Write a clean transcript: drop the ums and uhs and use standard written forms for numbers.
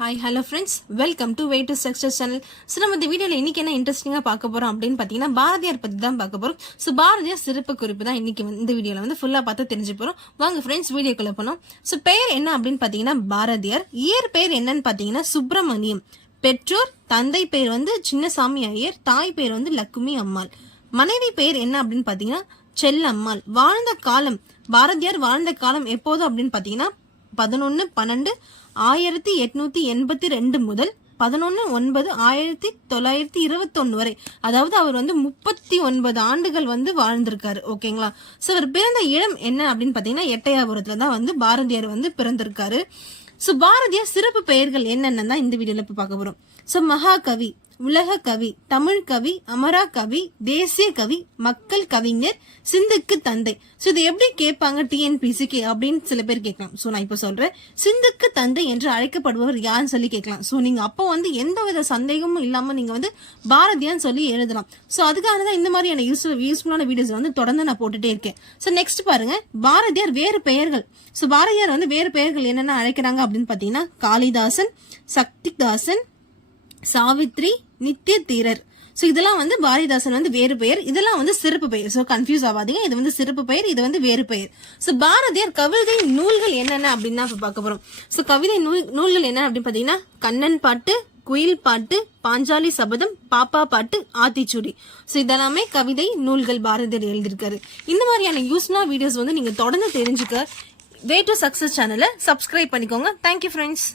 Hi, hello friends. Welcome to Way to Success channel. So, நம்ம இந்த வீடியோல இன்னைக்கு என்ன இன்ட்ரெஸ்டிங்கா பார்க்க போறோம் அப்படின்னு பாத்தீங்கன்னா பாரதியார் பத்தி தான் பார்க்க போறோம். சோ பாரதியார் சிறப்பு குறிப்பு தான் இன்னைக்கு இந்த வீடியோல வந்து ஃபுல்லா பார்த்து தெரிஞ்சு போறோம். வாங்க ஃப்ரெண்ட்ஸ் வீடியோக்குள்ள போனோம். சோ பெயர் என்ன அப்படின்னு பாத்தீங்கன்னா பாரதியார். இயற் பெயர் என்னன்னு பாத்தீங்கன்னா சுப்பிரமணியம். பெற்றோர் தந்தை பெயர் வந்து சின்னசாமி ஐயர், தாய் பெயர் வந்து லக்குமி அம்மாள். மனைவி பெயர் என்ன அப்படின்னு பாத்தீங்கன்னா செல்லம்மாள். வாழ்ந்த காலம் பாரதியார் வாழ்ந்த காலம் எப்போது அப்படின்னு பாத்தீங்கன்னா 11/12/1882 முதல் 11/9/1921 வரை. அதாவது அவர் வந்து 39 ஆண்டுகள் வந்து வாழ்ந்திருக்காரு. ஓகேங்களா? சோ அவர் பிறந்த இடம் என்ன அப்படின்னு பாத்தீங்கன்னா எட்டயாபுரத்துல தான் வந்து பாரதியார் வந்து பிறந்திருக்காரு. சோ பாரதியார் சிறப்பு பெயர்கள் என்னென்னு தான் இந்த வீடியோல இப்ப பார்க்க போறோம். சோ மகாகவி, உலக கவி, தமிழ் கவி, அமரா கவி, தேசிய கவி, மக்கள் கவிஞர், சிந்துக்கு தந்தை. சோ இது எப்படி கேட்பாங்க டிஎன்பிசிக்கு அப்படின்னு சில பேர் கேட்கலாம். சோ நான் இப்ப சொல்றேன், சிந்துக்கு தந்தை என்று அழைக்கப்படுபவர் யாருன்னு சொல்லி கேட்கலாம். சோ நீங்க அப்போ வந்து எந்த வித சந்தேகமும் இல்லாம நீங்க வந்து பாரதியான்னு சொல்லி எழுதலாம். சோ அதுக்காக தான் இந்த மாதிரியான யூஸ்ஃபுல்லான வீடியோஸ் வந்து தொடர்ந்து நான் போட்டுட்டே இருக்கேன். சோ நெக்ஸ்ட் பாருங்க, பாரதியார் வேறு பெயர்கள். சோ பாரதியார் வந்து வேறு பெயர்கள் என்னென்ன அழைக்கிறாங்க அப்படின்னு பாத்தீங்கன்னா காளிதாசன், சக்திதாசன், சாவித்ரி, நித்திய தீரர். சோ இதெல்லாம் வந்து பாரதிதாசன் வந்து வேறு பெயர், இதெல்லாம் வந்து சிறப்பு பெயர். சோ கன்ஃபியூஸ் ஆகாதீங்க, இது வந்து சிறப்பு பெயர், இது வந்து வேறு பெயர். சோ பாரதியார் கவிதை நூல்கள் என்னென்ன அப்படின்னு தான் பார்க்க போறோம். சோ கவிதை நூல்கள் என்ன அப்படின்னு பாத்தீங்கன்னா கண்ணன் பாட்டு, குயில் பாட்டு, பாஞ்சாலி சபதம், பாப்பா பாட்டு, ஆத்திச்சூடி. சோ இதெல்லாமே கவிதை நூல்கள் பாரதியார் எழுதியிருக்காரு. இந்த மாதிரியான யூஸ்ஃபுல்லான வீடியோஸ் வந்து நீங்க தொடர்ந்து தெரிஞ்சுக்க வே டு சக்சஸ் சேனலை சப்ஸ்கிரைப் பண்ணிக்கோங்க. Thank you friends.